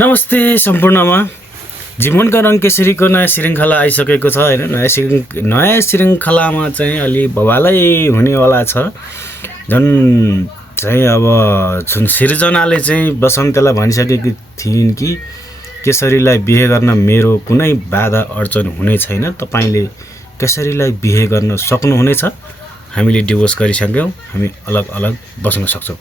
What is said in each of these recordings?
नमस्ते सम्पूर्णमा जीवनका रङ केसरीको नयाँ श्रृङ्खला आइसकेको छ हैन। नयाँ श्रृङ्खलामा चाहिँ अलि बवालै हुनेवाला छ। झन् चाहिँ अब जुन सिर्जनाले चाहिँ बसन्तलाई भनिसकेकी थिइन् कि केसरीलाई बिहे गर्न मेरो कुनै बाधा अडचन हुने छैन, तपाईले केसरीलाई बिहे गर्न सक्नुहुनेछ। हामीले डिभोर्स गरिसक्यौँ, हामी अलग अलग बस्न सक्छौँ।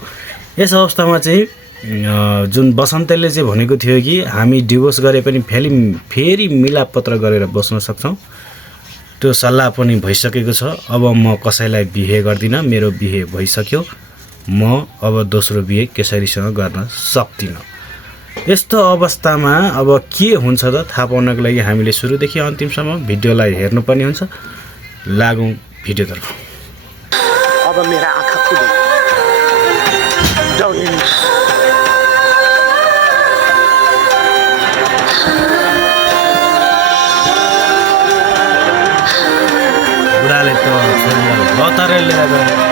यस अवस्थामा चाहिँ जुन बसन्तले चाहिँ भनेको थियो कि हामी डिभोर्स गरे पनि फेरि मिलापत्र गरेर बस्न सक्छौँ, त्यो सल्लाह पनि भइसकेको छ। अब म कसैलाई बिहे गर्दिनँ, मेरो बिहे भइसक्यो, म अब दोस्रो बिहे केसरीसँग गर्न सक्दिनँ। यस्तो अवस्थामा अब के हुन्छ त थाहा पाउनको लागि हामीले सुरुदेखि अन्तिमसम्म भिडियोलाई हेर्नुपर्ने हुन्छ। लागौँ भिडियोतर्फ। अब मेरा आँखा खुले। बुढाले त लतारै लिएर गयो।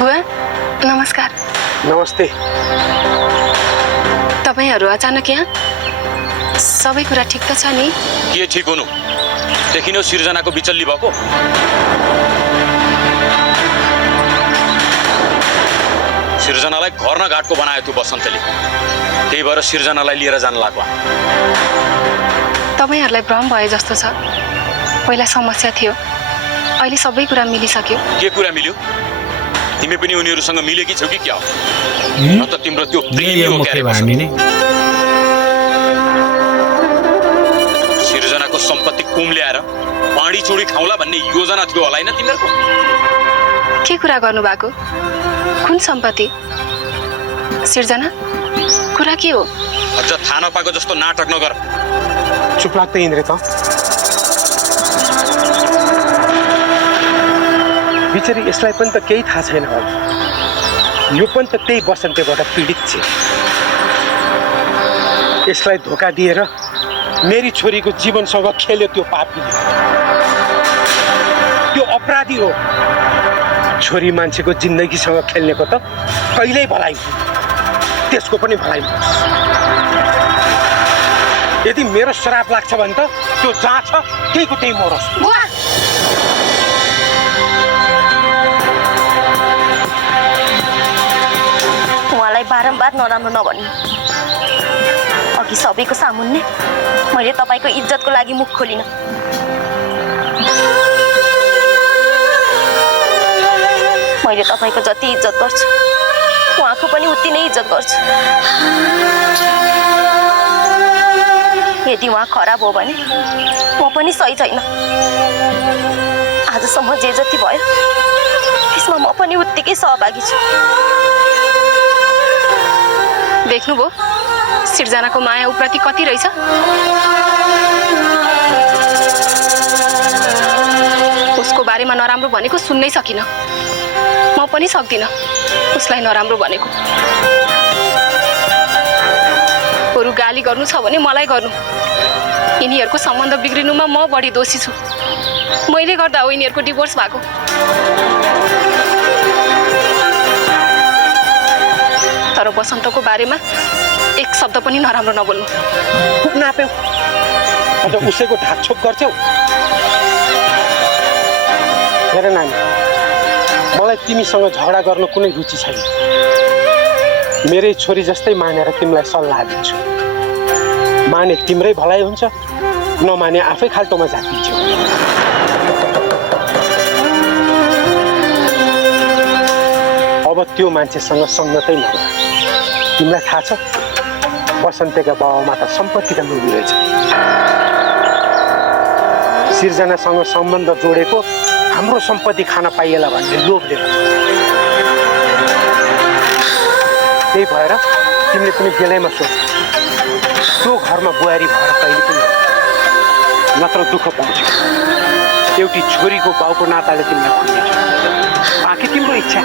बुवा नमस्कार। नमस्ते। तपाईहरु अचानक यहाँ? सबै कुरा ठिक त छ नि? के ठिक हुनु? देखिन सिर्जनाको बिचल्ली भएको। सिर्जनालाई घर न घाटको बनायो त्यो बसन्तले, त्यही भएर सिर्जनालाई लिएर जान लाग्यो। तपाईहरुलाई भ्रम भए जस्तो छ। पहिला समस्या थियो, अहिले सबै कुरा मिलिसक्यो। के कुरा मिल्यो? तिमी पनि उनीहरुसँग मिलेकी छौ कि क्या हो? न त तिम्रो त्यो प्रेमी हो क्यारे हामी नै सिर्जनाको सम्पत्ति कुम ल्याएर पानी चुडी खाउला भन्ने योजना थियो होला हैन तिमीहरुको? के कुरा गर्नु भएको? कुन सम्पत्ति? सिर्जना कुरा के हो? अझ थाहा नपाएको जस्तो नाटक नगर। चुप लाग्दै इन्द्र त। बिचरी यसलाई पनि त केही थाहा छैन होला। यो पनि त त्यही बसन्तेबाट पीडित छ। यसलाई धोका दिएर मेरी छोरीको जीवनसँग खेल्यो त्यो पापीले। त्यो अपराधी हो। छोरी मान्छेको जिन्दगीसँग खेल्नेको त कहिल्यै भलाइ हुँदैन, त्यसको पनि भलाइ हुन्छ। यदि मेरो श्राप लाग्छ भने त त्यो जहाँ छ त्यहीको त्यही मरोस्। उहाँलाई बारम्बार नराम्रो नभन्नु। अघि सबैको सामुन्ने मैले तपाईको इज्जतको लागि मुख खोलिन। मैले तपाईको जति इज्जत गर्छु उहाँको पनि उति नै इज्जत गर्छु। यदि उहाँ खराब हो भने म पनि सही छैन। आजसम्म जे जति भयो त्यसमा म पनि उत्तिकै सहभागी छु। देख्नुभयो सिर्जनाको माया उप्रति कति रहेछ? उसको बारेमा नराम्रो भनेको सुन्नै सकिन। म पनि सक्दिन उसलाई नराम्रो भनेको। बरु गाली गर्नु छ भने मलाई गर्नु। यिनीहरूको सम्बन्ध बिग्रिनुमा म बढी दोषी छु। मैले गर्दा हो यिनीहरूको डिभोर्स भएको। तर बसन्तको बारेमा एक शब्द पनि नराम्रो नबोल्नु। नाप्यौ अझ उसैको ढाकछोप गर्छौ। हेर नानी, मलाई तिमीसँग झगडा गर्न कुनै रुचि छैन। मेरै छोरी जस्तै मानेर तिमीलाई सल्लाह दिन्छु। माने तिम्रै भलाइ हुन्छ, नमाने आफै खाल्टोमा झापिन्छौ। अब त्यो मान्छेसँग सङ्गतै नगर। तिमीलाई थाहा छ बसन्तेका बाबामा त सम्पत्तिका लोभी रहेछ। सिर्जनासँग सम्बन्ध जोडेको हाम्रो सम्पत्ति खान पाइएला भन्ने लोभले। त्यही भएर तिमीले पनि बेलैमा सोच, त्यो घरमा बुहारी भएर कहिले पनि नत्र दुःख पाउँछौ। एउटी छोरीको बाउको नाताले तिमीलाई खुल्नेछ, बाँकी तिम्रो इच्छा।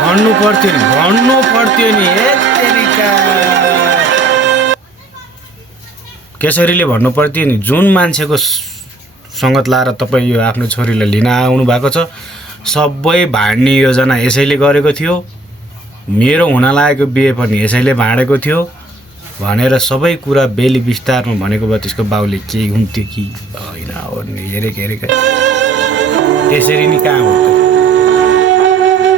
भन्नु पर्थ्यो नि केसरीले भन्नु पर्थ्यो नि। जुन मान्छेको सङ्गत लाएर तपाईँ यो आफ्नो छोरीलाई लिन आउनु भएको छ, सबै भाँड्ने योजना यसैले गरेको थियो, मेरो हुन लागेको बिहे पनि यसैले भाँडेको थियो भनेर सबै कुरा बेली विस्तारमा भनेको भए त्यसको बाउले केही हुन्थ्यो कि होइन हेरेका केसरी नि कहाँ हो त?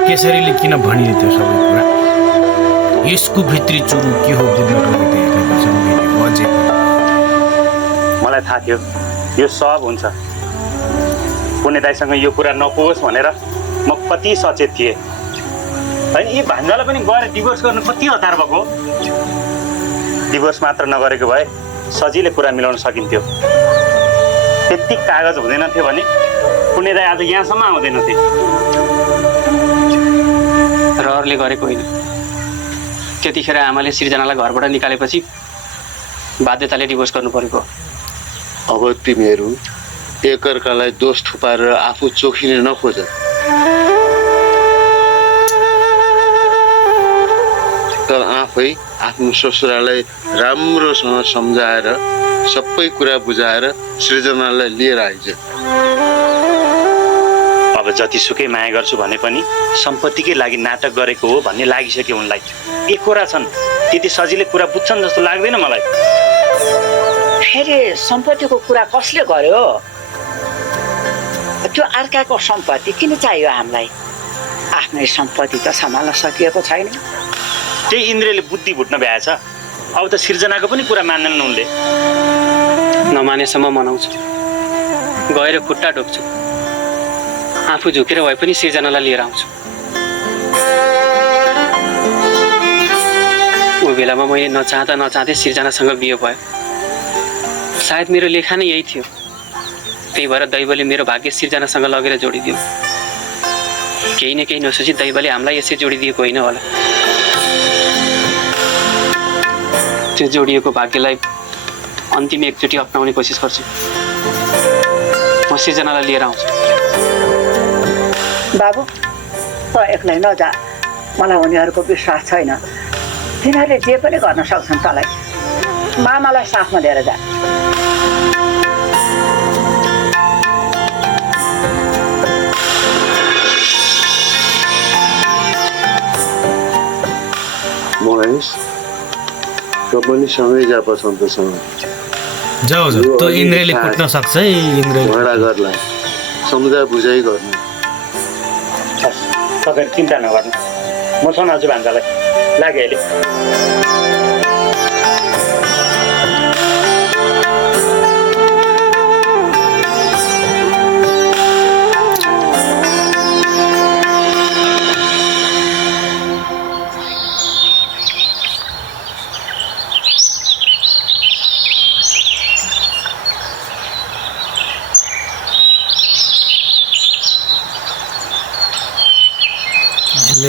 केसरीले किन भनिदियो त्यो सबै कुरा? यसको भित्री चुरु के हो मलाई थाहा थियो यो सब हुन्छ। पुण्य दाइसँग यो कुरा नपुगोस् भनेर म कति सचेत थिएँ। होइन यी भान्जालाई पनि गएर डिभोर्स गर्नु कति हतार भएको। डिभोर्स मात्र नगरेको भए सजिलै कुरा मिलाउन सकिन्थ्यो। त्यति कागज हुँदैन थियो भने पुण्य दाइ आज यहाँसम्म आउँदैनथे। रहरले गरेको होइन। त्यतिखेर आमाले सृजनालाई घरबाट निकालेपछि बाध्यताले डिभोर्स गर्नु परेको। अब तिमीहरू एकअर्कालाई दोष थुपारेर आफू चोखिने नखोज। तर आफै आफ्नो ससुरालाई राम्रोसँग सम्झाएर सबै कुरा बुझाएर सृजनालाई लिएर आइज। अब जतिसुकै माया गर्छु भने पनि सम्पत्तिकै लागि नाटक गरेको हो भन्ने लागिसक्यो उनलाई। एकोरा छन्, त्यति सजिलै कुरा बुझ्छन् जस्तो लाग्दैन मलाई। फेरि सम्पत्तिको कुरा कसले गर्यो? त्यो अर्काको सम्पत्ति किन चाहियो हामीलाई? आफ्नै सम्पत्ति त सम्हाल्न सकिएको छैन। त्यही इन्द्रले बुद्धि भुट्न भ्याएछ। अब त सृजनाको पनि कुरा मान्दैनन् उनले। नमानेसम्म मनाउँछु, गएर खुट्टा ढोक्छु, आफू झुकेर भए पनि सृजनालाई लिएर आउँछु। ऊ बेलामा मैले नचाहँदै सृजनासँग बिहे भयो। सायद मेरो लेखा नै यही थियो। त्यही भएर दैवले मेरो भाग्य सृजनासँग लगेर जोडिदियो। केही न केही नसोची दैवले हामीलाई यसै जोडिदिएको होइन होला। त्यो जोडिएको भाग्यलाई अन्तिम एकचोटि अपनाउने कोसिस गर्छु। म सृजनालाई लिएर आउँछु। बाबु त एक्लै नजा, मलाई उनीहरूको विश्वास छैन। तिनीहरूले जे पनि गर्न सक्छन् तँलाई। मामालाई साथमा लिएर जा। महेश त पनि सँगै जा बसन्तसँग। जाऊ त इन्द्रले कुट्न सक्छ है। इन्द्रले भडा गर्ला, सम्झा बुझाइ गर्नु। तपाईँ चिन्ता नगर्नु, म सम्हाल्छु भान्जालाई। लाग्यो अहिले।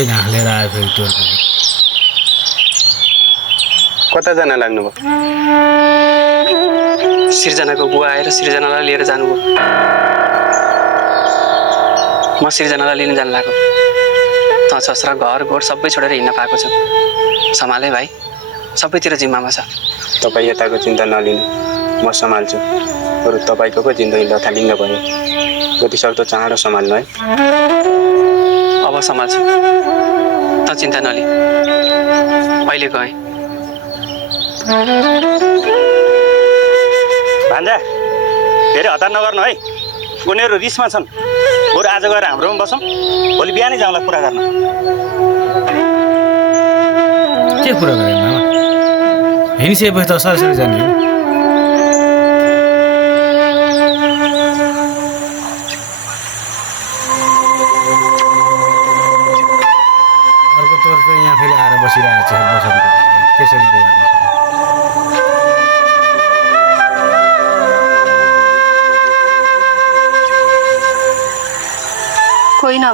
घाँस लिएर आयो फेरि त्यो कताजना लाग्नुभयो? सृजनाको बुवा आएर सृजनालाई लिएर जानुभयो। म सृजनालाई लिन जान लाग्यो। त ससुरा घर गोठ सबै छोडेर हिँड्न पाएको छु। सम्हाले भाइ, सबैतिर जिम्मामा छ। तपाईँ यताको चिन्ता नलिनु, म सम्हाल्छु। बरु तपाईँको पो जिन्दगी लथालिङ्ग भयो। जतिसक्दो चाँडो सम्हाल्नु है। अब सम्हाल्छु, त चिन्ता नलि। अहिले गएँ। भान्जा धेरै हतार नगर्नु है। उनीहरू रिसमा छन्। बरु आज गएर हाम्रोमा बसौँ, भोलि बिहानै जाउँला कुरा गर्न। के कुरा गरे मामा? हिँडिसकेपछि त सरसरी जाने हो। अर्को तौर पे यहाँ फेरि आएर बसिरहेको छ बसन्तको केसरीको घरमा।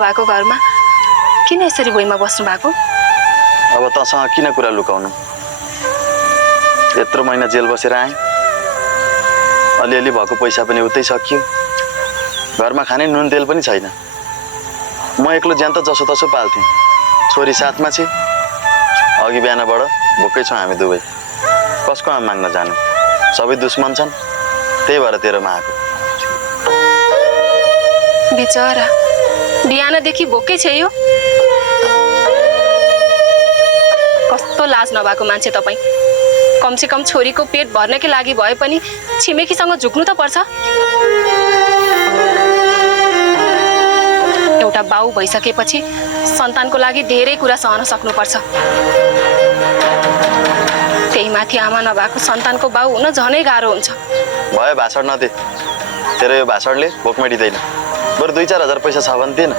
भएको घरमा किन यसरी भुइँमा बस्नु भएको? अब तँसँग किन कुरा लुकाउनु? यत्रो महिना जेल बसेर आएँ, अलिअलि भएको पैसा पनि उतै सकियो, घरमा खाने नुन तेल पनि छैन। म एक्लो ज्यान त जसो तसो पाल्थेँ, छोरी साथमा छे। अघि बिहानबाट भोकै छौँ हामी दुवै, कसको आमा माग्न जानु? सबै दुश्मन छन्, त्यही भएर तेरोमा आएको। बिचरा बिहानदेखि भोकै छ यो। कस्तो लाज नभएको मान्छे तपाईँ। कमसेकम छोरीको पेट भर्नकै लागि भए पनि छिमेकीसँग झुक्नु त पर्छ। एउटा बाउ भइसकेपछि सन्तानको लागि धेरै कुरा सहन सक्नुपर्छ। त्यही माथि आमा नभएको सन्तानको बाउ हुन झनै गाह्रो हुन्छ। भयो भाषण नदे, तेरो यो भाषणले भोक मेटिँदैन। बरु 2-4 हजार पैसा छ भने दिन,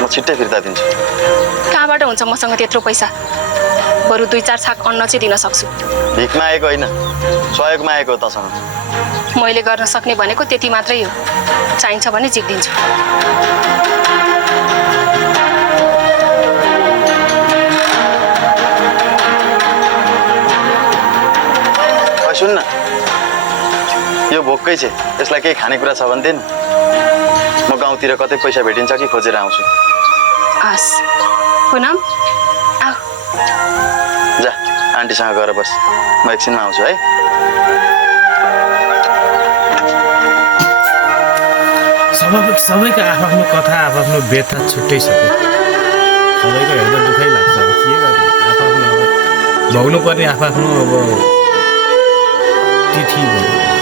म छिट्टै फिर्ता दिन्छु। कहाँबाट हुन्छ मसँग त्यत्रो पैसा? बरु 2-4 छाक अन्न चाहिँ दिन सक्छु। भिख मागेको होइन, सहयोग मागेको तँसँग। मैले गर्न सक्ने भनेको त्यति मात्रै हो। चाहिन्छ भने झिक्दिन्छु। सुन्न, यो भोकै छ, यसलाई केही खानेकुरा छ भने दिन। म गाउँतिर कतै पैसा भेटिन्छ कि खोजेर आउँछु। हस् पुनम, आऊ। जा आन्टीसँग गएर बस, म एकछिनमा आउँछु है। सबैको आफ्नो कथा, आफ्नो व्यथा छुट्टै छ। सबैको हेर्दा दुःखै लाग्छ। अब के गर्नु, आफ्नो भोग्नु पर्ने आफ्नो अब तिथि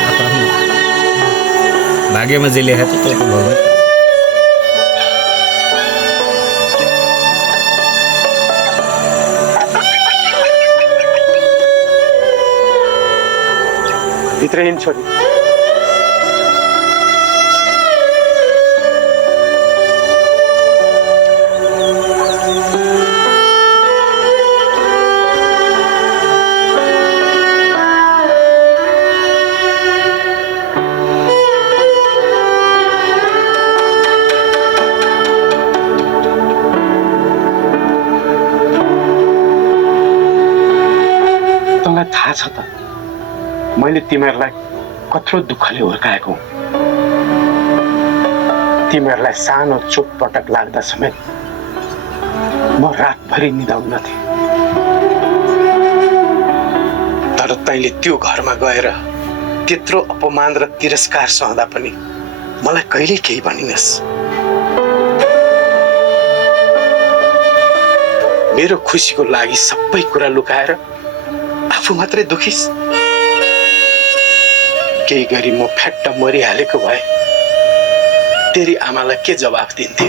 आफ्नो भाग्यमा जे लेखेको छ त्यो भोग्नु। भित्र हिँड छोरी। तँलाई थाहा छ त मैले तिमीहरूलाई कत्रो दुःखले हुर्काएको। तिमीहरूलाई सानो चोटपटक लाग्दा समेत म रातभरि निदाउन्नथे। तर तैँले त्यो घरमा गएर त्यत्रो अपमान र तिरस्कार सहँदा पनि मलाई कहिले केही भनिनस्। मेरो खुसीको लागि सबै कुरा लुकाएर आफू मात्रै दुखिस्। केही गरी म फ्याट्ट मरिहालेको भए तेरी आमालाई के जवाफ दिन्थे?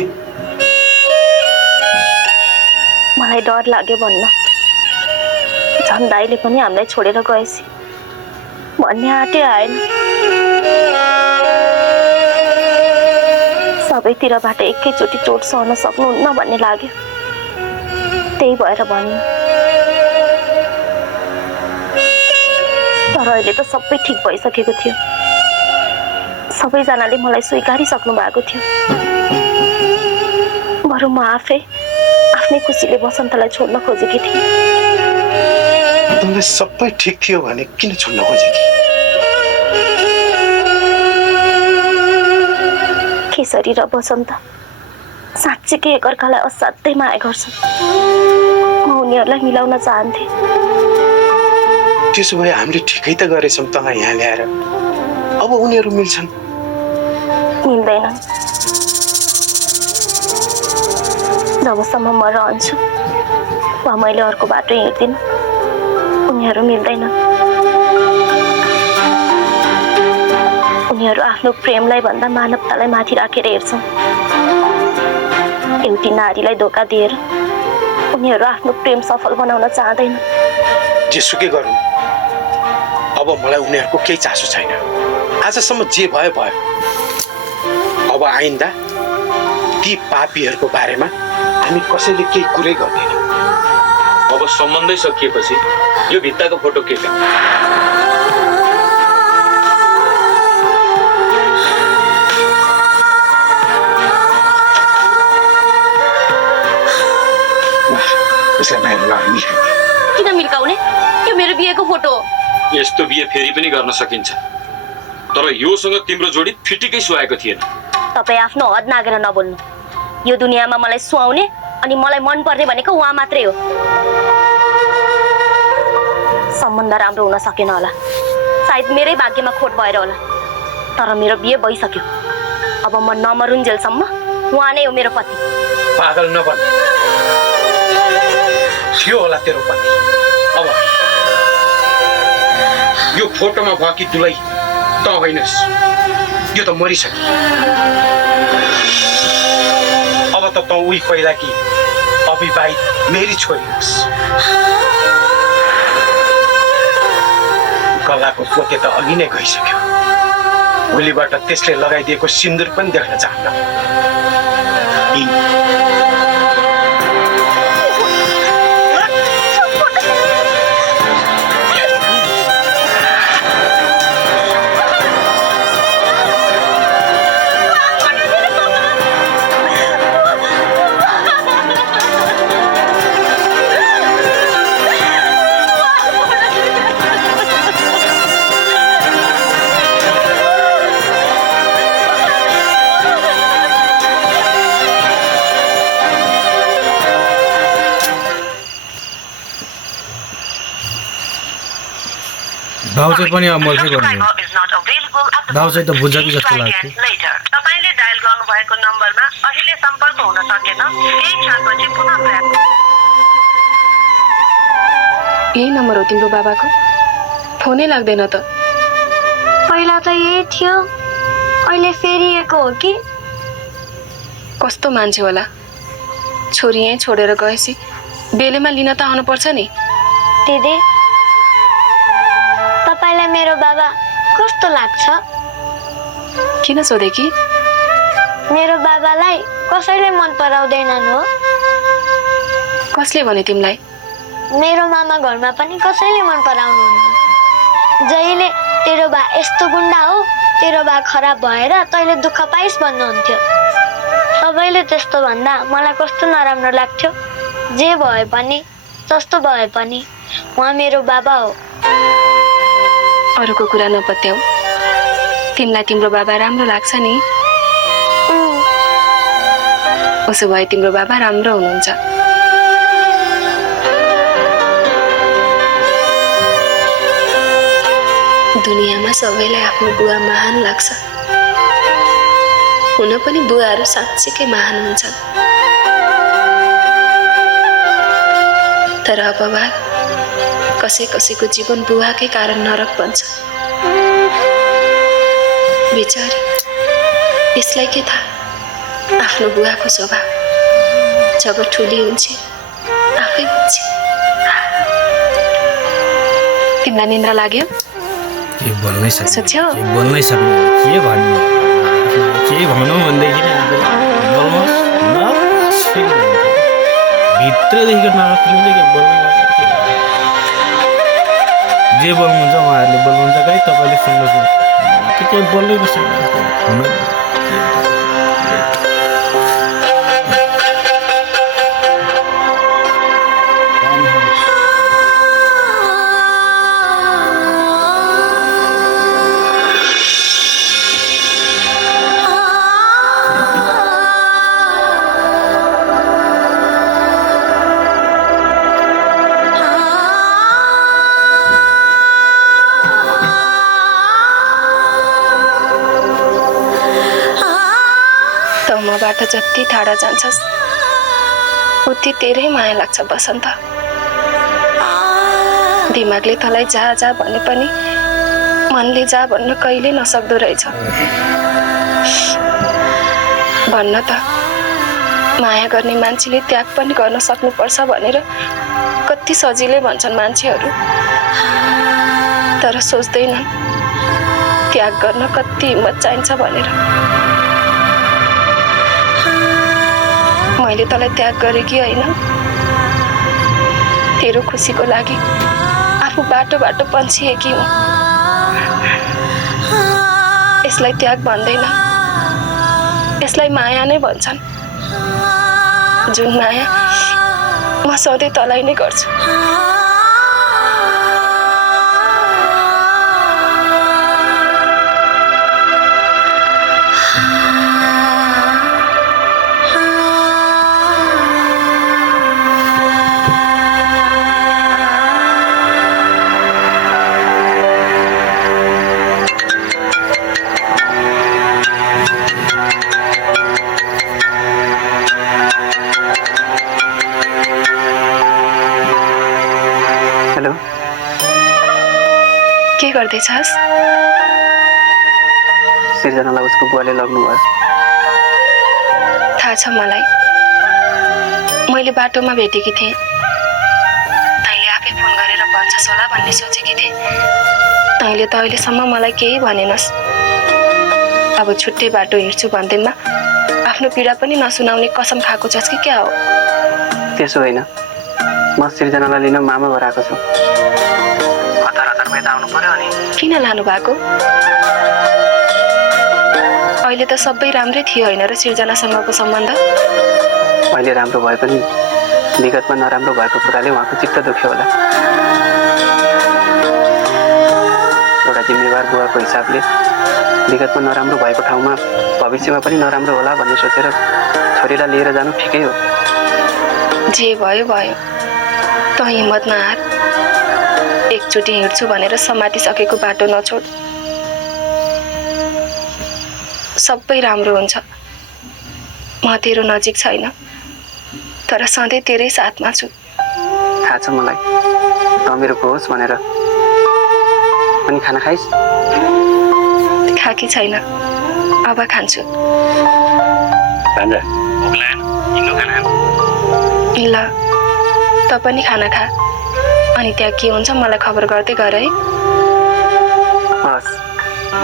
मलाई डर लाग्यो भन्न। झन् दाइले पनि हामीलाई छोडेर गएपछि भन्ने आँटै आएन। सबैतिरबाट एकैचोटि चोट सहन सक्नुहुन्न भन्ने लाग्यो। त्यही भएर भन्नु। तर अहिले त सबै ठिक भइसकेको थियो। सबैजनाले मलाई स्वीकारिसक्नु भएको थियो। बरु म आफ्नै खुसीले बसन्तलाई छोड्न खोजेकी थिएँ। तँलाई सबै ठिक थियो भने किन छोड्न खोजेकी? केशरी र बसन्त साँच्चीकै एकअर्कालाई असाध्यै माया गर्छन्। म उनीहरूलाई मिलाउन चाहन्थे। त्यसो भए हामीले ठिकै त गरेछौँ तँलाई यहाँ ल्याएर। अब उनीहरू मिल्छन्? मिल्दैनन्। जबसम्म म रहन्छु वा मैले अर्को बाटो हिँड्दिनँ उनीहरू मिल्दैनन्। उनीहरू आफ्नो प्रेमलाई भन्दा मानवतालाई माथि राखेर हेर्छन्। एउटी नारीलाई धोका दिएर उनीहरू आफ्नो प्रेम सफल बनाउन चाहँदैन। जेसुकै गरौँ, अब मलाई उनीहरूको केही चासो छैन। आजसम्म जे भयो भयो। अब आइन्दा ती पापीहरूको बारेमा हामी कसैले केही कुरै गर्दैन। अब सम्बन्धै सकिएपछि यो भित्ताको फोटो के काम? उसलाई बाहिर लगाएर मिलाउने। किन मिल्काउने? यो मेरो बिहेको फोटो हो। यस्तो बिहे फेरि पनि गर्न सकिन्छ, तर योसँग तिम्रो जोडी फिटिकै सुहाएको थिएन। तपाईँ आफ्नो हद नागेर नबोल्नु। यो दुनियाँमा मलाई सुहाउने अनि मलाई मन पर्ने भनेको उहाँ मात्रै हो। सम्बन्ध राम्रो हुन सकेन होला, सायद मेरै भाग्यमा खोट भएर होला, तर मेरो बिहे भइसक्यो। अब म नमरुन्जेलसम्म उहाँ नै हो मेरो पति। पागल नबन, थियो होला तेरो पति, अब यो फोटोमा भएकी दुलै त होइनस्, यो त मरिसक्यो। अब त तँ उही पहिला कि अविवाहित मेरी छोरी होस्। गलाको पोते त अघि नै गइसक्यो, भोलिबाट त्यसले लगाइदिएको सिन्दुर पनि देख्न चाहन्न। भाउ चाहिँ पनि अब मर्कै गर्नु, भाउ चाहिँ त बुझ कि जस्तो लाग्थ्यो। तपाईले डायल गर्नुभएको नम्बरमा अहिले सम्पर्क हुन सकेन, केही क्षणपछि पुनः प्रयास। यही नम्बर हो तिम्रो बाबाको? फोनै लाग्दैन त। पहिला त यही थियो, अहिले फेरिएको हो कि? कस्तो मान्छे होला, छोरी यहीँ छोडेर गएपछि बेलेमा लिन त आउनुपर्छ नि। दिदी, तपाईँलाई मेरो बाबा कस्तो लाग्छ? किन सोधे कि? मेरो बाबालाई कसैले मन पराउँदैनन् हो। कसले भने तिमीलाई? मेरो मामा घरमा पनि कसैले मन पराउनुहुन्न। जहिले तेरो बा यस्तो गुन्डा हो, तेरो बा खराब भएर तैँले दुःख पाइस् भन्नुहुन्थ्यो। सबैले त्यस्तो भन्दा मलाई कस्तो नराम्रो लाग्थ्यो। जे भए पनि, जस्तो भए पनि उहाँ मेरो बाबा हो। अरूको कुरा नपत्याऊ, तिमीलाई तिम्रो बाबा राम्रो लाग्छ नि। उसो भए तिम्रो बाबा राम्रो हुनुहुन्छ। दुनियाँमा सबैलाई आफ्नो बुवा महान लाग्छ, हुन पनि बुवाहरू साँच्चीकै महान हुन्छन्। तर अपवाद, कसै कसैको जीवन बुवाकै कारण नरक बन्छ। बिचारी, यसलाई के थाहा आफ्नो बुवाको स्वभाव जब ठुली हुन्छ आफै बुझ्छ। तिमीलाई निन्द्रा लाग्यो? के बोल्नै सक्छ, सोच्यौ? के बोल्नै सक्नु, के भन्नु, के भनौँ भनेदेखि बोल्नुहोस् न, भित्रदेखि नरकिँदै के बोल्नु, जे बोल्नुहुन्छ उहाँहरूले बोल्नुहुन्छ, गाई तपाईँले सुन्नुहोस् न, केही बोल्नै नसक्नु। मबाट जति टाढा जान्छस् उति तेरै माया लाग्छ बसन्त। दिमागले तँलाई जा जा भने पनि मनले जा भन्न कहिले नसक्दो रहेछ। भन्न त माया गर्ने मान्छेले त्याग पनि गर्न सक्नुपर्छ भनेर कति सजिलै भन्छन् मान्छेहरू, तर सोच्दैनन् त्याग गर्न कति हिम्मत चाहिन्छ भनेर। मैले तँलाई त्याग गरेँ कि होइन, तेरो खुसीको लागि आफू बाटो बाटो पन्छिएकी हुँ। यसलाई त्याग भन्दैन, यसलाई माया नै भन्छन्। जुन माया म सधैँ तँलाई नै गर्छु। हेलो, के गर्दैछस्? सिर्जनालाई उसको बुवाले लग्नुभयो। थाहा छ मलाई। मैले बाटोमा भेटेकी थिएँ। तैँले आफै फोन गरेर भन्छस् होला भन्ने सोचेकी थिएँ। तैँले त अहिलेसम्म मलाई केही भनेनस्। अब छुट्टै बाटो हिँड्छु भन्दैमा आफ्नो पीडा पनि नसुनाउने कसम खाएको छस् कि क्या हो? त्यसो होइन, म सिर्जनालाई लिन मामा घर आएको छु। हतारमा यता आउनु पर्यो अनि किन लानु भएको? अहिले त सबै राम्रै थियो होइन र सिर्जनासँगको सम्बन्ध? अहिले राम्रो भए पनि विगतमा नराम्रो भएको कुराले उहाँको चित्त दुख्यो होला। एउटा जिम्मेवार बुवाको हिसाबले विगतमा नराम्रो भएको ठाउँमा भविष्यमा पनि नराम्रो होला भन्ने सोचेर छोरीलाई लिएर जानु ठिकै हो। जे भयो भयो, त हिम्मत नहार। एकचोटि हिँड्छु भनेर समातिसकेको बाटो नछोड। सबै राम्रो हुन्छ। म तेरो नजिक छैन, तर सधैँ तेरै साथमा छु। थाहा छ मलाई, त मेरो होस् भनेर। अनि खाना खाइस्? खाकी छैन, अब खान्छु। ल, त पनि खाना खा। अनि त्यहाँ के हुन्छ मलाई खबर गर्दै गर है। हस्,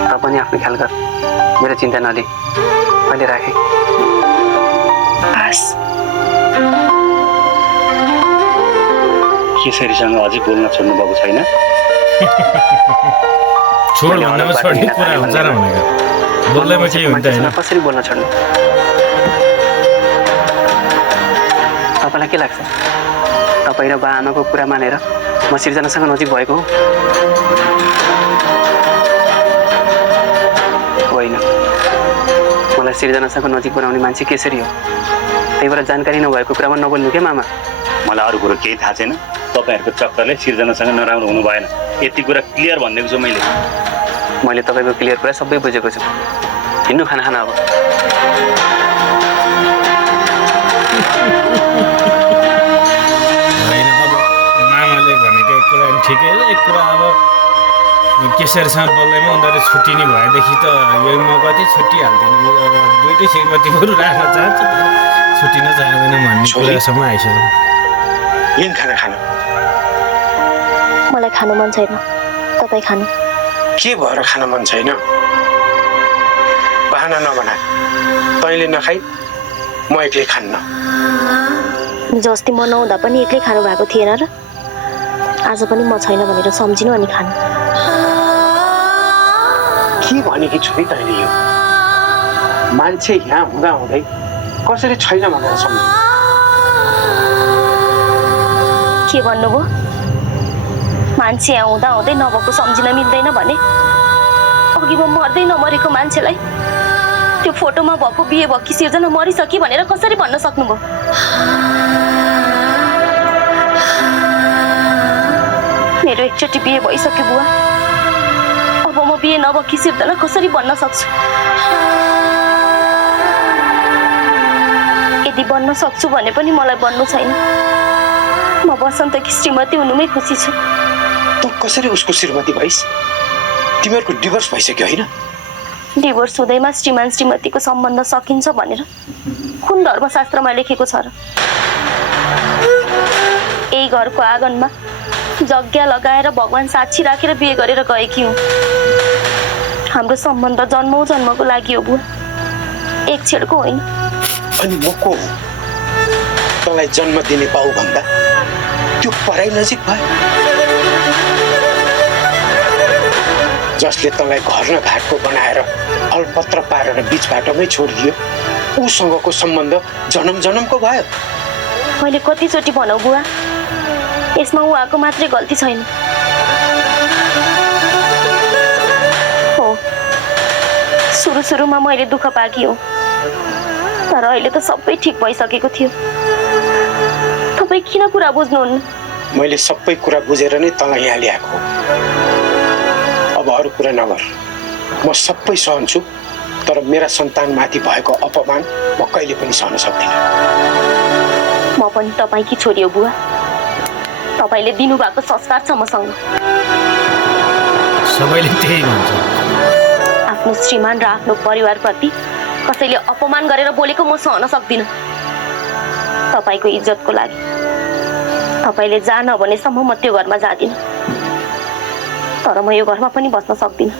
त पनि आफ्नो ख्याल गर। मेरो चिन्ता नलि। अहिले राखेँ। हस्। केसरीसँग अझै बोल्न छोड्नु भएको छैन? छोड भन्दामा छोड्ने कुरा हुन्छ र भनेको। बोल्दैमा केही हुन्छ होइन। कसरी बोल्न छोड्नु? तपाईँलाई के लाग्छ? तपाईँ र बा आमाको कुरा मानेर म सिर्जनासँग नजिक भएको हो? होइन, मलाई सिर्जनासँग नजिक बनाउने मान्छे केसरी हो। त्यही भएर जानकारी नभएको कुरामा नबोल्नु क्या मामा। मलाई अरू कुरो केही थाहा छैन। तपाईँहरूको चक्करले सिर्जनासँग नराम्रो हुनु भएन, यति कुरा क्लियर भनिदिएको छु मैले। मैले तपाईँको क्लियर कुरा सबै बुझेको छु। हिँड्नु खाना खाना अब। होइन, अब मामाले भनेको कुरा पनि ठिकै हो। एक कुरा अब केसरीसँग बोल्दैमा उनीहरू छुट्टिने भएदेखि त यही मौका चाहिँ छुट्टिहाल्थ्यो नि। दुइटै श्रीमती बरु राख्न चाहन्छ, तर छुट्टिन चाहँदैन भन्ने कुरासम्म आइसक्यो। लिन खाना खानु। मलाई खानु मन छैन, तपाईँ खानु। के भएर खान मन छैन? बहाना नबना। तैँले नखाइ म एक्लै खान्न। हिजो अस्ति म नहुँदा पनि एक्लै खानु भएको थिएन र? आज पनि म छैन भनेर सम्झिनु अनि खानु। के भनेकी छु नि तैँले? यो मान्छे यहाँ हुँदा हुँदै कसरी छैन भनेर सम्झ। के भन्नुभयो? मान्छे यहाँ हुँदा हुँदै नभएको सम्झिन मिल्दैन भने? अघि म मर्दै नमरेको मान्छेलाई त्यो फोटोमा भएको बिहे भक्की सिर्जना मरिसक्यो भनेर कसरी भन्न सक्नुभयो? मेरो एकचोटि बिहे भइसक्यो बुवा। अब म बिहे नभक्की सिर्जना कसरी भन्न सक्छु? यदि बन्न सक्छु भने पनि मलाई बन्नु छैन। म बसन्तकी श्रीमती हुनुमै खुसी छु। तँ कसरी उसको श्रीमती भइस्? तिमीहरूको डिभोर्स भइसक्यो होइन? डिभोर्स हुँदैमा श्रीमान श्रीमतीको सम्बन्ध सकिन्छ भनेर कुन धर्मशास्त्रमा लेखेको छ र? यही घरको आँगनमा यज्ञ लगाएर भगवान साक्षी राखेर बिहे गरेर गएकी हुँ। हाम्रो सम्बन्ध जन्मौ जन्मको लागि हो बुवा, एक छेडको होइन। अनि म को हो? तँलाई जन्म दिने पाउ भन्दा त्यो पराई नजिक भयो। जसले तँलाई घर न घाटको बनाएर अलपत्र पारेर बिच बाटोमै छोडिदियो, उसँगको सम्बन्ध जन्म जन्मको भयो। मैले कतिचोटि भनौ बुवा, यसमा उहाँको मात्रै गल्ती छैन। हो, सुरुमा मैले दुःख पाएकी हो, तर अहिले त सबै ठिक भइसकेको थियो। तपाईँ किन कुरा बुझ्नुहुन्न? मैले सबै कुरा बुझेर नै तँलाई यहाँ ल्याएको हो। अब अरू कुरा नगर, म सबै सहन्छु, तर मेरा सन्तानमाथि भएको अपमान म कहिले पनि सहन सक्दिनँ। म पनि तपाईँकी छोरी हो बुवा, तपाईँले दिनुभएको संस्कार छ मसँग। सबैले त्यही भन्छ। आफ्नो श्रीमान र आफ्नो परिवारप्रति कसैले अपमान गरेर बोलेको म सहन सक्दिनँ। तपाईँको इज्जतको लागि तपाईँले जा नभनेसम्म म त्यो घरमा जाँदिनँ, तर म यो घरमा पनि बस्न सक्दिनँ।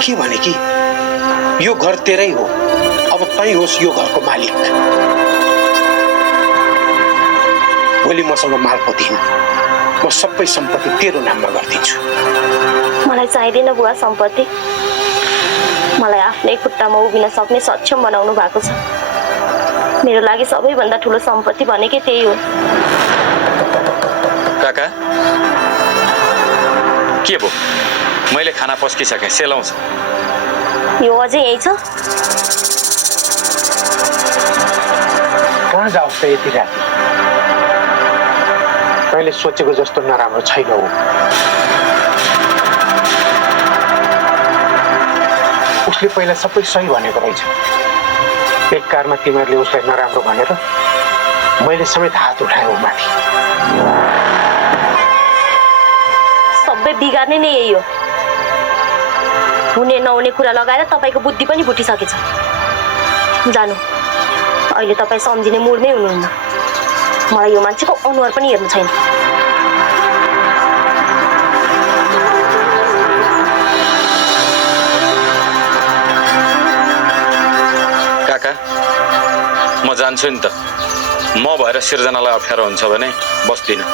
के भने कि यो घर तेरै हो, अब तै होस् यो घरको मालिक। भोलि मसँग मालपोती हिँड, म सबै सम्पत्ति तेरो नाममा गरिदिन्छु। मलाई चाहिँदैन बुवा सम्पत्ति, मलाई आफ्नै खुट्टामा उभिन सक्ने सक्षम बनाउनु भएको छ। मेरो लागि सबैभन्दा ठुलो सम्पत्ति भनेकै त्यही हो। काका के भयो? मैले खाना पस्किसकेँ, सेलाउँछ। यो अझै यही छ? कहाँ जाओस् त यति राति? तैँले सोचेको जस्तो नराम्रो छैन हो। उसले पहिला सबै सही भनेको रहेछ। एक कारमा तिमीहरूले उसलाई नराम्रो भनेर मैले समेत हात उठाएँ ऊ माथि। सबै बिगार्ने नै यही हो। हुने नहुने कुरा लगाएर तपाईँको बुद्धि पनि भुटिसकेछ। जानु, अहिले तपाईँ सम्झिने मुडमै हुनुहुन्न। मलाई यो मान्छेको अनुहार पनि हेर्नु छैन। काका म जान्छु नि त। म भएर सिर्जनालाई अप्ठ्यारो हुन्छ भने बस्दिनँ।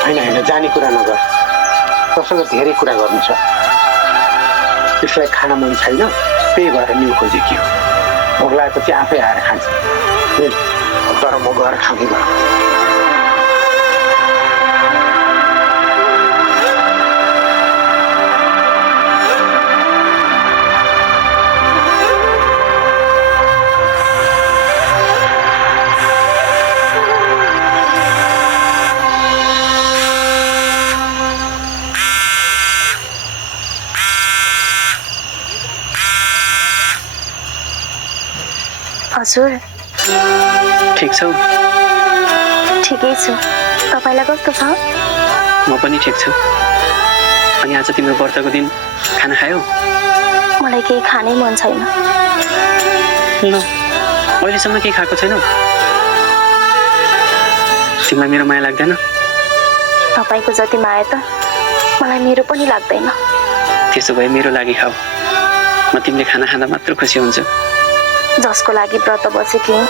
होइन, जाने कुरा नगर, तसँग धेरै कुरा गर्नु छ। त्यसलाई खान मन छैन, त्यही भएर न्यु खोजेकी हो। भोक लागेपछि आफै आएर खान्छ, तर म गएर खाँदिनँ। हजुर, ठिक छौ? ठिकै छु। तपाईँलाई कस्तो छ? म पनि ठिक छु। अनि आज तिम्रो व्रतको दिन खाना खायौ? मलाई केही खानै मन छैन। ल, अहिलेसम्म केही खाएको छैनौ? तिमीलाई मेरो माया लाग्दैन? तपाईँको जति माया त मलाई मेरो पनि लाग्दैन। त्यसो भए मेरो लागि खाऊ, म तिमीले खाना खाँदा मात्र खुसी हुन्छु। जसको लागि व्रत बसेकी हुँ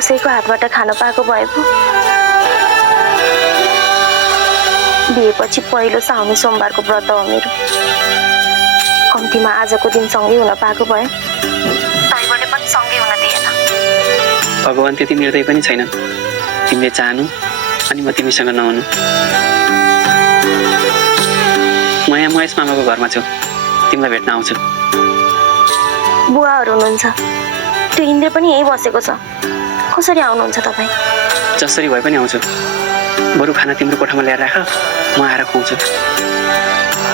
उसैको हातबाट खान पाएको भए पो। बिहेपछि पहिलो साउनी सोमबारको व्रत हो मेरो। कम्तीमा आजको दिन सँगै हुन पाएको भए तैँले पनि सँगै हुन दिएन। भगवान् त्यति निर्दय पनि छैनन्। तिमीले चाहनु अनि म तिमीसँग नहुनु। म यहाँ महेश मामाको घरमा छु, तिमीलाई भेट्न आउँछु। बुवाहरू हुनुहुन्छ, त्यो इन्द्र पनि यहीँ बसेको छ। कसरी आउनुहुन्छ तपाईँ? जसरी भए पनि आउँछु। बरु खाना तिम्रो कोठामा ल्याएर राख, म आएर खुवाउँछु।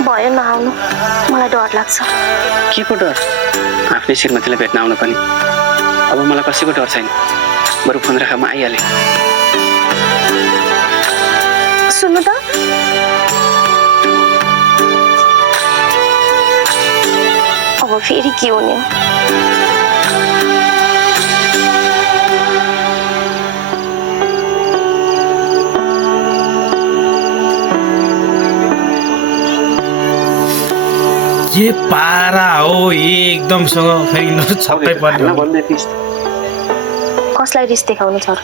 भयो नआउनु, मलाई डर लाग्छ। के को डर? आफ्नै श्रीमतीलाई भेट्न आउनु पनि। अब मलाई कसैको डर छैन। बरु फोन राख, म आइहालेँ। सुन्नु त, अब फेरि के हुने? के पारा हो एकदमसँग फेरि छक्कै पर्ने। कसलाई रिस देखाउनु छ?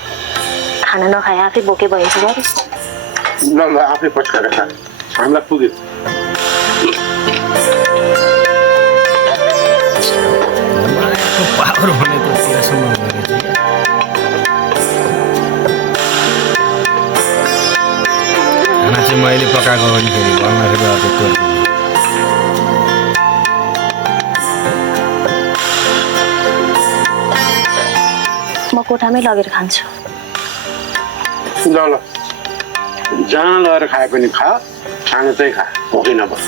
खाना नखाए आफै बोके भएछ गरे। ल आफै पस्केर खा, हामीलाई पुग्यो। पावर भनेको तिरसम्म चाहिँ मैले पकाएको हो नि फेरि भन्दाखेरि अर्को कुरा। म कोठामै लगेर खान्छु। ल ल जहाँ लगेर खाए पनि खा, खानु चाहिँ खा, भोकै नबस।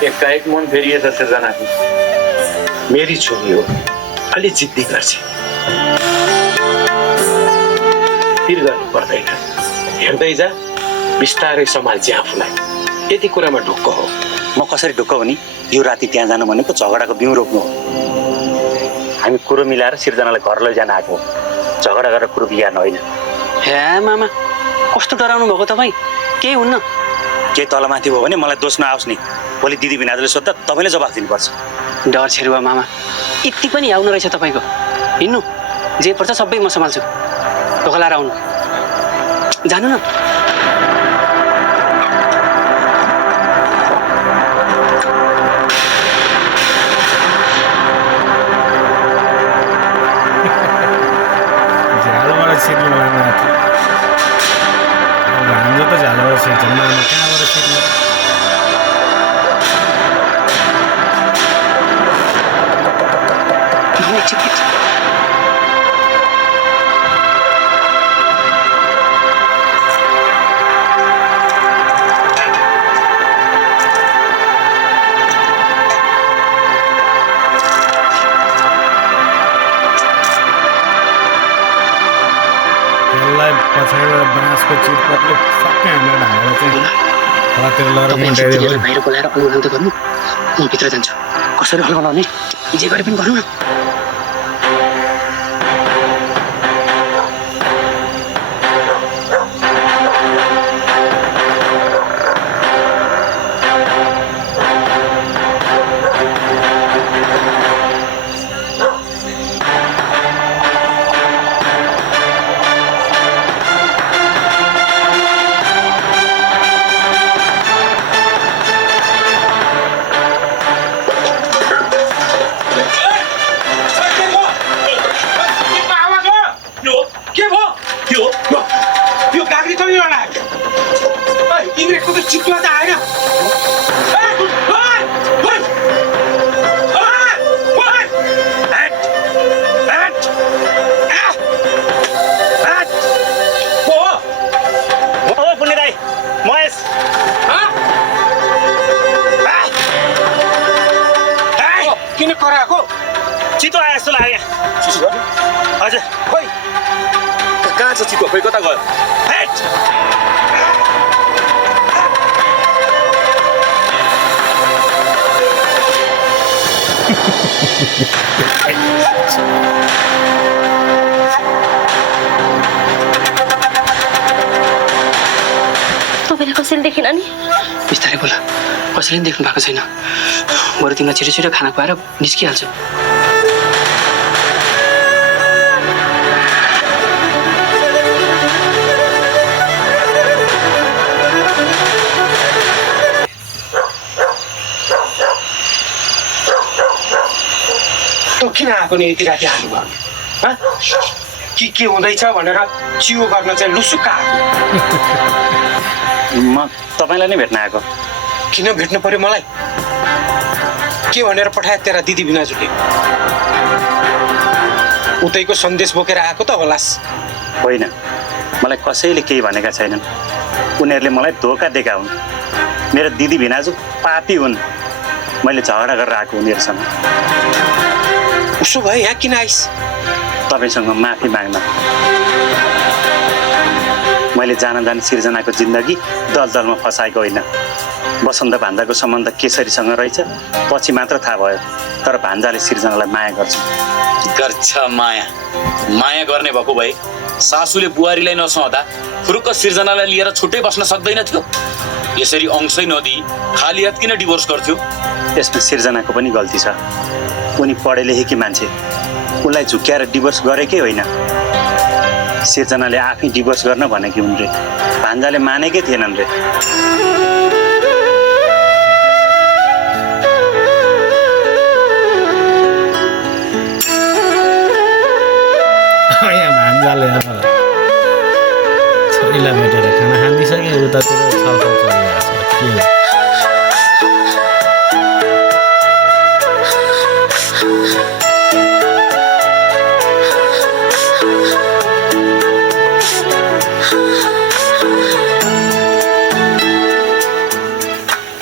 एकाएक मन फेरिएछ सिर्जनाको। मेरी छोरी हो, अलि जिद्दी गर्छ, पिर गर्नु पर्दैन। हेर्दै जा, बिस्तारै सम्हाल्छ आफूलाई। यति कुरामा ढुक्क हो। म कसरी ढुक्क हो नि? यो राति त्यहाँ जानु भनेको झगडाको बिउ रोप्नु हो। हामी कुरो मिलाएर सिर्जनालाई घर लैजान आएको हो, झगडा गरेर कुरो बिगार्नु होइन। हे मामा, कस्तो डराउनु भएको तपाईँ? केही हुन्न। केही तलमाथि भयो भने मलाई दोष नआओस् नि। भोलि दिदी भिनाजुले सोद्धा तपाईँले जवाफ दिनुपर्छ। डर छेरुवा मामा, यति पनि आउनु रहेछ तपाईँको। हिँड्नु, जे पर्छ सबै म सम्हाल्छु। ढोका लाएर आउनु, जानु न। झालबाट छिर्नु होला हाम्रो त झालबाट छिर्छ कहाँबाट छिर्नु। पछाडिबाट बाँसको चिरपटले सबै हानेर ढालेर चाहिँ रातिर लगेर मुन्टाइदियो। बाहिर बोलाएर अनुहाल्दै गर्नु, म भित्र जान्छु। कसरी हल्लाउने जे गरे पनि गर्नु न। चितो आयो जस्तो लाग्यो। हजुर खोइ कहाँ छ चितो? खोइ कता गयो? तपाईँले कसैले देखेन नि? बिस्तारै बोला, कसैले पनि देख्नु भएको छैन। बरु तिमीलाई छिटो छिटो खाना खुवाएर निस्किहाल्छु। किन आएको नि यति राति हाल्नुभयो? के हुँदैछ भनेर चियो गर्न चाहिँ लुसुक्क आएको। म तपाईँलाई नै भेट्न आएको। किन भेट्नु पर्यो मलाई? के भनेर पठाए तेरा दिदी बिनाजुले? उतैको सन्देश बोकेर आएको त होलास्। होइन, मलाई कसैले केही भनेका छैनन्। उनीहरूले मलाई धोका दिएका हुन्। मेरो दिदी भिनाजु पापी हुन्। मैले झगडा गरेर आएको उनीहरूसँग। उसो भए यहाँ किन आइस? तपाईँसँग माफी माग्न। मैले जान सिर्जनाको जिन्दगी दलदलमा फसाएको होइन। बसन्त भान्जाको सम्बन्ध केसरीसँग रहेछ पछि मात्र थाहा भयो। तर भान्जाले सिर्जनालाई माया गर्छ। माया माया गर्ने भएको भए सासूले बुहारीलाई नसुहाउँदा फुरुक्क सिर्जनालाई लिएर छुट्टै बस्न सक्दैन थियो। यसरी अंशै नदिई खाली हात किन डिभोर्स गर्थ्यो? यसमा सिर्जनाको पनि गल्ती छ। उनी पढे लेखेकी मान्छे, उनलाई झुक्क्याएर डिभोर्स गरेकै होइन। सिर्जनाले आफै डिभोर्स गर्न भनेकी हुन् रे। भान्जाले मानेकै थिएनन् रे। भान्जाले छोरीलाई भेटेर खाना खाँदिसक्यो उतातिर छलफल चलिरहेको छ के हो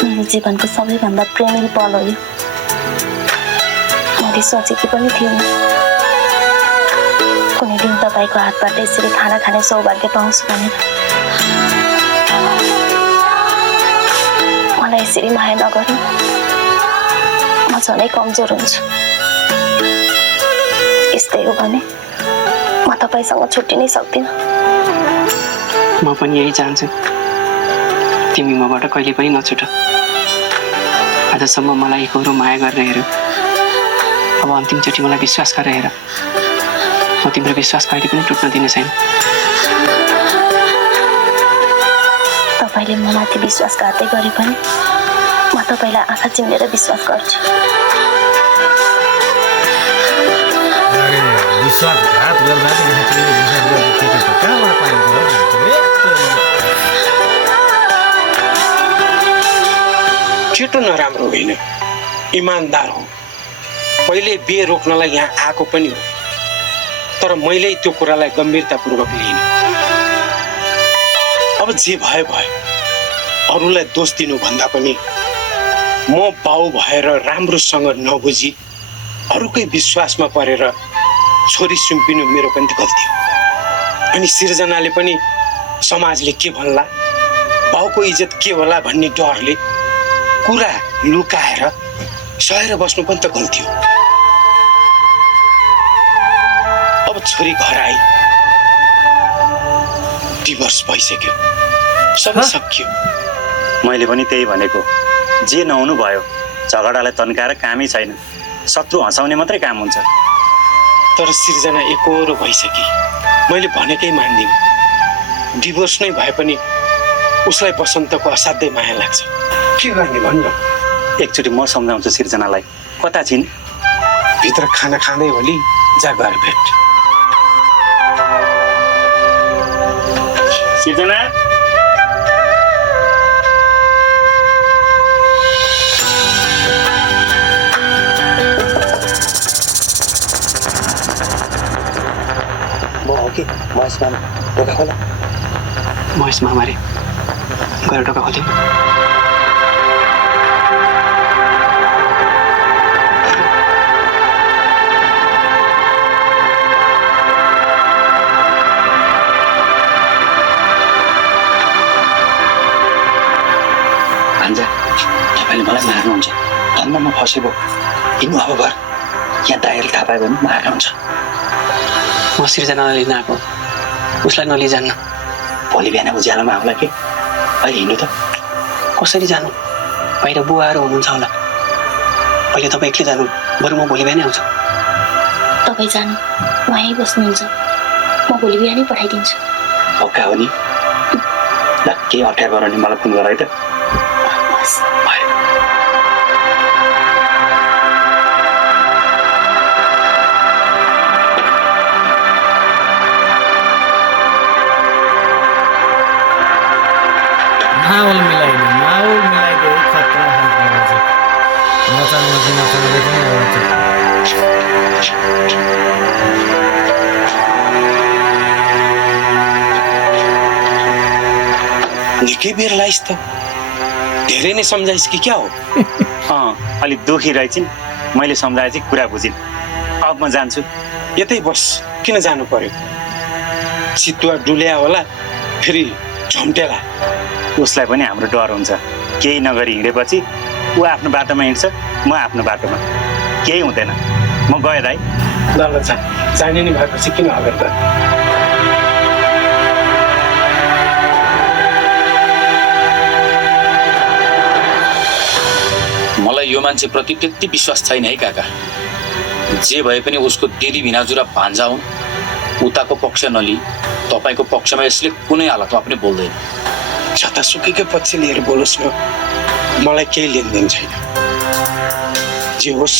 मेरो जीवनको सबैभन्दा प्रेमी पल हो यो मैले सोचेकी पनि थिइनँ कुनै दिन तपाईँको हातबाट यसरी खाना खाने सौभाग्य पाउँछु भनेर मलाई यसरी माया नगर्नु म झनै कमजोर हुन्छु यस्तै हो भने म तपाईँसँग छुट्टिनै सक्दिनँ म पनि यही चाहन्छु तिमी मबाट कहिले पनि नछुट आजसम्म मलाई एकरो माया गरेर हेर अब अन्तिमचोटि मलाई विश्वास गरेर हेर म तिम्रो विश्वास कहिले पनि टुट्न दिने छैन तपाईँले ममाथि विश्वासघातै गरे पनि म तपाईँलाई आँखा चिम्लेर विश्वास गर्छु विश्वासघात गर्दा कहाँबाट पाइन्छ छिटो नराम्रो होइन इमान्दार हो पहिले बिहे रोक्नलाई यहाँ आएको पनि हो तर मैले त्यो कुरालाई गम्भीरतापूर्वक लिइनँ अब जे भयो भयो अरूलाई दोष दिनुभन्दा पनि म बाउ भएर राम्रोसँग नबुझी अरूकै विश्वासमा परेर छोरी सुम्पिनु मेरो पनि गल्ती हो अनि सिर्जनाले पनि समाजले के भन्ला बाउको इज्जत के होला भन्ने डरले कुरा लुकाएर सहेर बस्नु पनि त गल्ती हो अब छोरी घर आई डिभोर्स भइसक्यो सबै सकियो मैले पनि त्यही भनेको जे नहुनु भयो झगडालाई तन्काएर कामै छैन शत्रु हँसाउने मात्रै काम हुन्छ तर सिर्जना एकहोरो भइसके मैले भनेकै मान्दिनँ डिभोर्स नै भए पनि उसलाई बसन्तको असाध्यै माया लाग्छ के गर्ने भन्नु एकचोटि म सम्झाउँछु सिर्जनालाई कता छिन् भित्र खाना खाँदै होली जा गएर भेट सिर्जना महेश मामाले गएर ढोका खोल्यो भान्जा तपाईँले मलाई मार्नुहुन्छ धनमा म फसेको हिँड्नु अब घर यहाँ दाइले थाहा पायो भने मार्नुहुन्छ म सिर्जनालाई लिन आएको उसलाई नलिजान्न भोलि बिहान उज्यालोमा आउला के अहिले हिँड्नु त कसरी जानु बाहिर बुवाहरू हुनुहुन्छ होला अहिले तपाईँ एक्लै जानु बरु म भोलि बिहानै आउँछु तपाईँ जानु म यहीँ बस्नुहुन्छ म भोलि बिहानै पठाइदिन्छु पक्का हो नि ल केही अप्ठ्यारो गर नि मलाई फोन गर है त माहौल मिलाइदियो खतरा खालको निकै बेर लाइस् त धेरै नै सम्झाइस् कि क्या हो अलिक दुखी रहेछन् मैले सम्झाएँ चाहिँ कुरा बुझिन् अब म जान्छु यतै बस किन जानु पर्यो चितुवा डुल्या होला फेरि झम्टेला उसलाई पनि हाम्रो डर हुन्छ केही नगरी हिँडेपछि ऊ आफ्नो बाटोमा हिँड्छ म आफ्नो बाटोमा केही हुँदैन म गएँ दाइ ल ल जाने नि भएपछि किन अगाडि त मलाई यो मान्छेप्रति त्यति विश्वास छैन है काका जे भए पनि उसको दिदी भिनाजुरा भान्जा हुन् उताको पक्ष नलिई तपाईँको पक्षमा यसले कुनै हालतमा पनि बोल्दैन जतासुकैको पक्ष लिएर बोलोस् न मलाई केही लेनदेन छैन जे होस्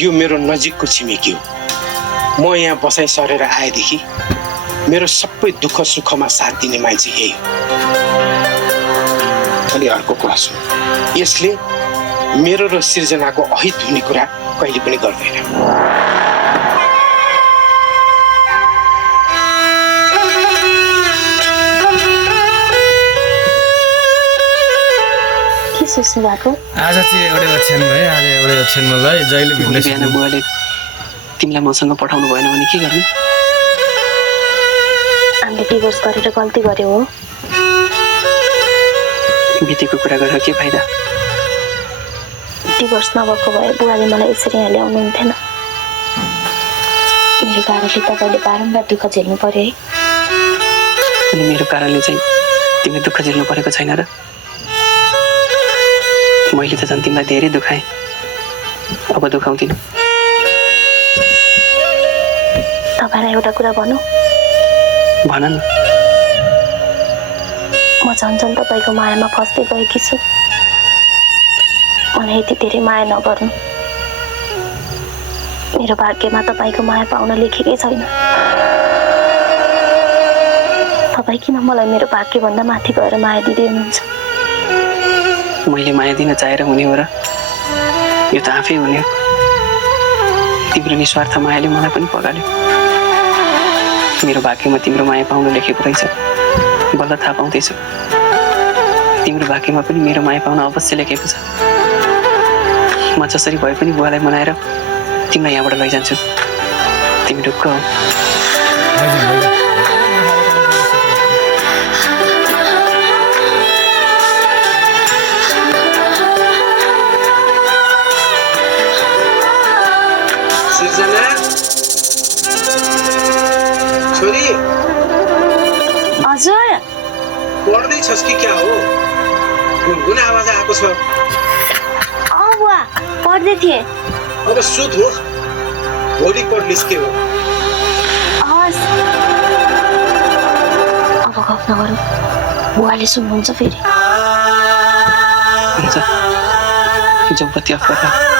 यो मेरो नजिकको छिमेकी हो म यहाँ बसाइ सरेर आएदेखि मेरो सबै दुःख सुखमा साथ दिने मान्छे यही हो। अनि अर्को कुरा सुन, यसले मेरो र सिर्जनाको अहित हुने कुरा कहिले पनि गर्दैन। के सोच्नु भएको? आज चाहिँ एउटै ओछ्यान भयो, आज एउटै ओछ्यानमा भयो, जहिले भोलि बिहान बुवाले तिमीलाई मसँग पठाउनु भएन भने के गर्ने? हामीले डिभोर्स गरेर गल्ती गर्यो हो। बितेको कुरा गरेर के फाइदा? डिभोर्स नभएको भए बुवाले मलाई यसरी यहाँ ल्याउनु हुन्थेन। मेरो कारणले तपाईँले बारम्बार दुःख झेल्नु पर्यो है। अनि मेरो कारणले चाहिँ तिमीले दुःख झेल्नु परेको छैन र? मैले त झन् तिमीलाई धेरै दुखाएँ, अब दुखाउँदिनँ। तपाईँलाई एउटा कुरा भनौँ? भन न। म झन् झन् तपाईँको मायामा फस्दै गएकी छु। मलाई यति धेरै माया नगर्नु। मेरो भाग्यमा तपाईँको माया पाउन लेखेकै छैन। तपाईँ किन मलाई मेरो भाग्यभन्दा माथि गएर माया दिँदै हुनुहुन्छ? मैले माया दिन चाहेर हुने हो र? यो त आफै हुने हो। तिम्रो निस्वार्थ मायाले मलाई पनि पगाल्यो। मेरो भाग्यमा तिम्रो माया पाउन लेखेको रहेछ, बल्ल थाहा पाउँदैछु। तिम्रो भाग्यमा पनि मेरो माया पाउन अवश्य लेखेको छ। म जसरी भए पनि बुवालाई मनाएर तिमीलाई यहाँबाट लैजान्छु। तिमी ढुक्क हो? छोरी, हजुर। पढ्दैछस् कि क्या हो? गुनगुन आवाज आएको छ। बुवा पढ्दै थिएँ। अब सुत हो, भोलि पढ्लिस् के हो? हस्, अब गफ नगरौँ, बुवाले सुन्नुहुन्छ फेरि। हुन्छ, जाऊ बत्ती अफ गर।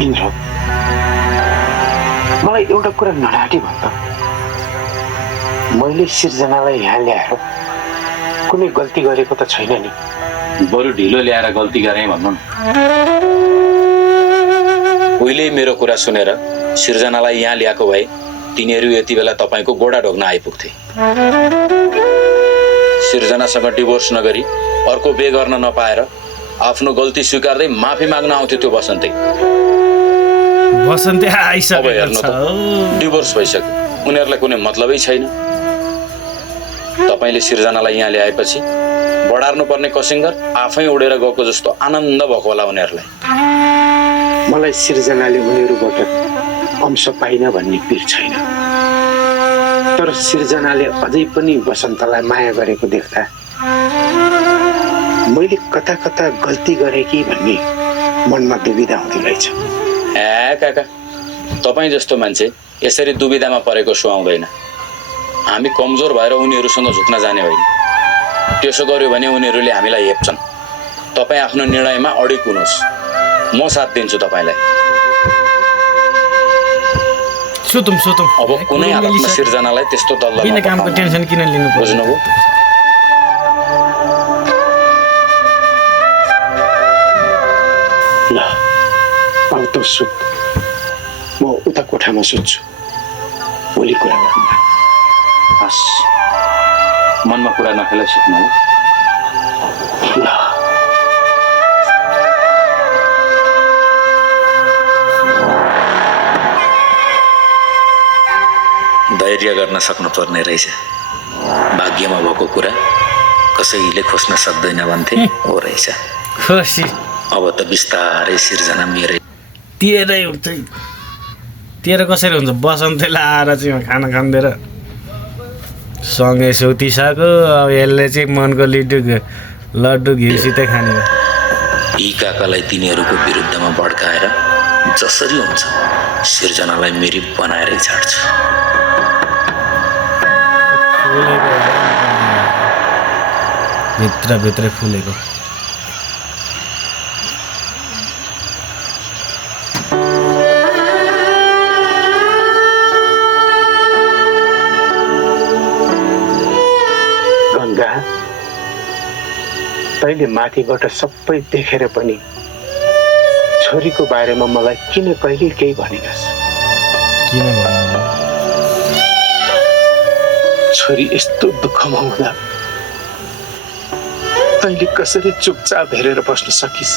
इन्द्र, मलाई एउटा कुरा नडाटी भन्छ। मैले सिर्जनालाई यहाँ ल्याएर कुनै गल्ती गरेको त छैन नि। बरु ढिलो ल्याएर गल्ती गरेँ भन्नु न। उहिले मेरो कुरा सुनेर सिर्जनालाई यहाँ ल्याएको भए तिनीहरू यति बेला तपाईँको गोडा ढोग्न आइपुग्थे। सिर्जनासँग डिभोर्स नगरी अर्को बिहे गर्न नपाएर आफ्नो गल्ती स्वीकार्दै माफी माग्न आउँथ्यो त्यो बसन्ते। बसन्ते आइसकेको अब हेर्नु त, डिभोर्स भइसक्यो, उनीहरूलाई कुनै मतलबै छैन। तपाईँले सिर्जनालाई यहाँ ल्याएपछि बढार्नु पर्ने कसिङ्गर आफै उडेर गएको जस्तो आनन्द भएको होला उनीहरूलाई। मलाई सिर्जनाले उनीहरूबाट अंश पाइन भन्ने पिर छैन, तर सिर्जनाले अझै पनि बसन्तलाई माया गरेको देख्दा मैले कता कता गल्ती गरेँ कि भन्ने मनमा दुविधा आउँदो रहेछ। ए काका, तपाईँ जस्तो मान्छे यसरी दुविधामा परेको सुहाउँदैन। हामी कमजोर भएर उनीहरूसँग झुक्न जाने होइन। त्यसो गर्यो भने उनीहरूले हामीलाई हेप्छन्। तपाईँ आफ्नो निर्णयमा अडिग हुनुहोस्, म साथ दिन्छु तपाईँलाई। सुतौँ। अब कुनै हालतमा सिर्जनालाई त्यस्तो दल्दलमा किन कामको टेन्सन किन लिनु पर्छ? बुझ्नुभयो? ल, अब त सुत। म उता कोठामा सुत्छु, भोलि कुरा गरौँला। हस्, मनमा कुरा नखेला सुत्नु ल। धैर्य गर्न सक्नुपर्ने रहेछ। भाग्यमा भएको कुरा कसैले खोज्न सक्दैन भन्थे हो रहेछ। खुसी अब त बिस्तारै सिर्जना मेरै तेरै हुन्छ। तेरो कसरी हुन्छ? बसन्तले आएर चाहिँ खाना खाँदेर सँगै सुतिसक्यो। अब यसले चाहिँ मनको लड्डु घिउसित खाने। यी काकालाई तिनीहरूको विरुद्धमा भड्काएर जसरी हुन्छ सिर्जनालाई मेरी बनाएरै छाड्छु। भित्र फुलेको गङ्गा, तैँले माथिबाट सबै देखेर पनि छोरीको बारेमा मलाई किन कहिले केही भनेनस्? किन भन्नु? छोरी यस्तो दुःखमा हुँदा तैँले कसरी चुपचाप हेरेर बस्न सकिस्?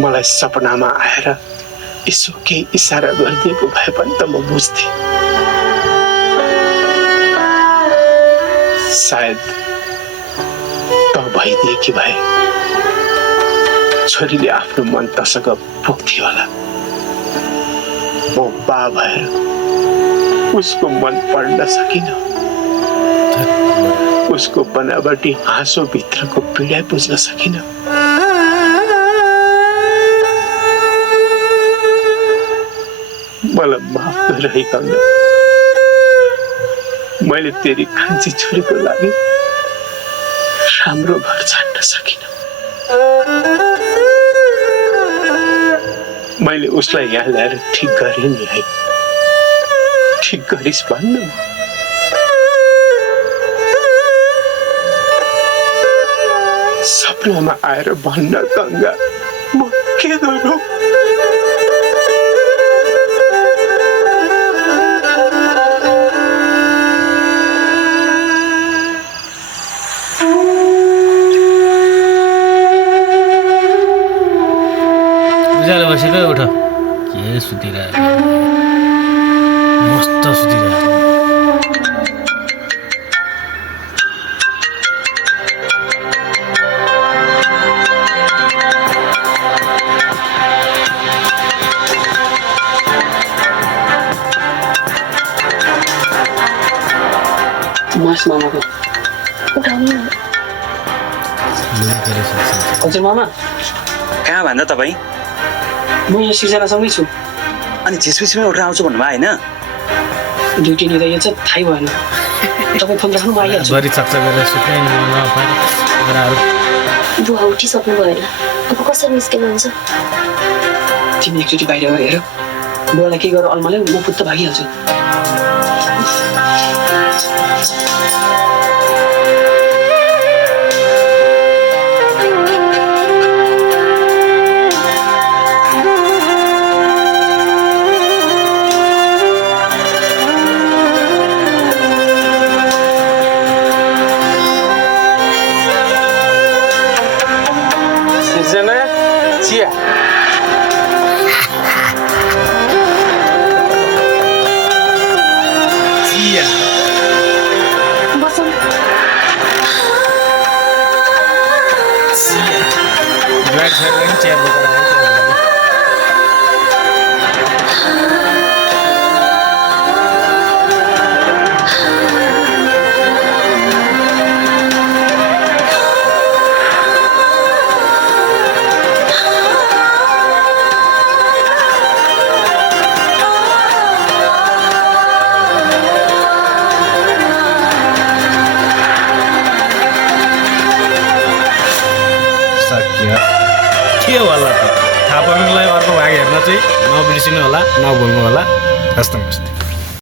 मलाई सपनामा आएर यसो केही इसारा गरिदिएको भए पनि त म बुझ्थेँ। सायद त भइदिएकी भए छोरीले आफ्नो मन तसँग पुग्थ्यो होला। म बा भएर उसको मन पढ्न सकिन, उसको बनावटी हाँसो भित्रको पीडा बुझ्न सकिन। मलाई माफ गर है गङ्गा, मैले तेरी कान्छी छोरीको लागि राम्रो घर छाड्न सकिन। मैले उसलाई यहाँ ल्याएर ठिक गरेँ नि है, ठिक गरिस् भन्नु। सपनामा आएर भन्न गङ्गा, म के गरौँ? उज्यालो बसेको उठ के सुतिरहेको मस्त सुतिरहेको मास मामाको हजुर मामा कहाँ भन्दा तपाईँ? म यहाँ सिर्जनासँगै छु। अनि झिसपिसमै उठेर आउँछु भन्नुभयो होइन? ड्युटी निदाइन्छ थाहै भएन। तपाईँ फोन राख्नु म आइहाल्छु। बरी चक्चा गरेर सुत्नै बुवा उठिसक्नु भयो होला, अब कसरी निस्किनुहुन्छ? तिमी एकचोटि बाहिर हेर, बुवालाई के गरेर अल्माले म पुत्त भागिहाल्छु। चिया के होला त थाहा पाउनुलाई अर्को भाग हेर्न चाहिँ नबिर्सिनु होला, नभुल्नु होला। हस्त